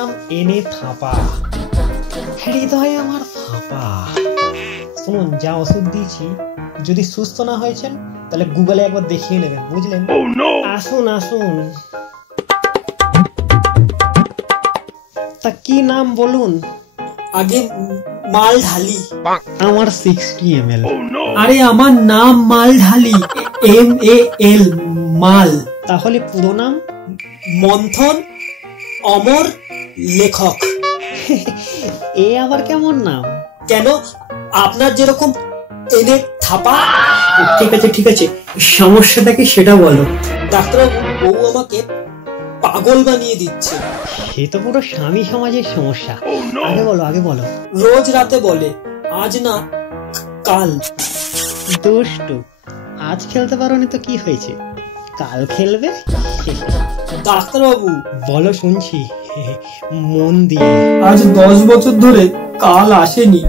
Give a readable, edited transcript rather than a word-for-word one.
নাম এনে থাপা, হৃদয় আমার ফাঁপা। শুনুন, যা ওষুধ দিয়েছি, যদি সুস্থ না হয়েছেন তাহলে গুগলে একবার দেখিয়ে নেবেন, বুঝলেন? আসুন আসুন। তা কি নাম বলুন? আগে মাল ঢালি। আমার 60 ml। আরে আমার নাম মাল ঢালি, MAL, মাল। তাহলে পুরো নাম? মন্থন অমর লেখক। এ আবার কেমন নাম? কেন, আপনার যেরকম এনে থাপা। ঠিক আছে, সমস্যাটা কি সেটা বলো। ডাক্তারবাবু, বউ আমাকে পাগল বানিয়ে দিচ্ছে। সে তো পুরো স্বামী সমাজের সমস্যা। আগে বলো। রোজ রাতে বলে, আজ না কাল। দুষ্টু, আজ খেলতে পারোনি তো কি হয়েছে, কাল খেলবে। ডাক্তারবাবু বলো, শুনছি মন দিয়ে। আজ 10 বছর ধরে কাল আসেনি।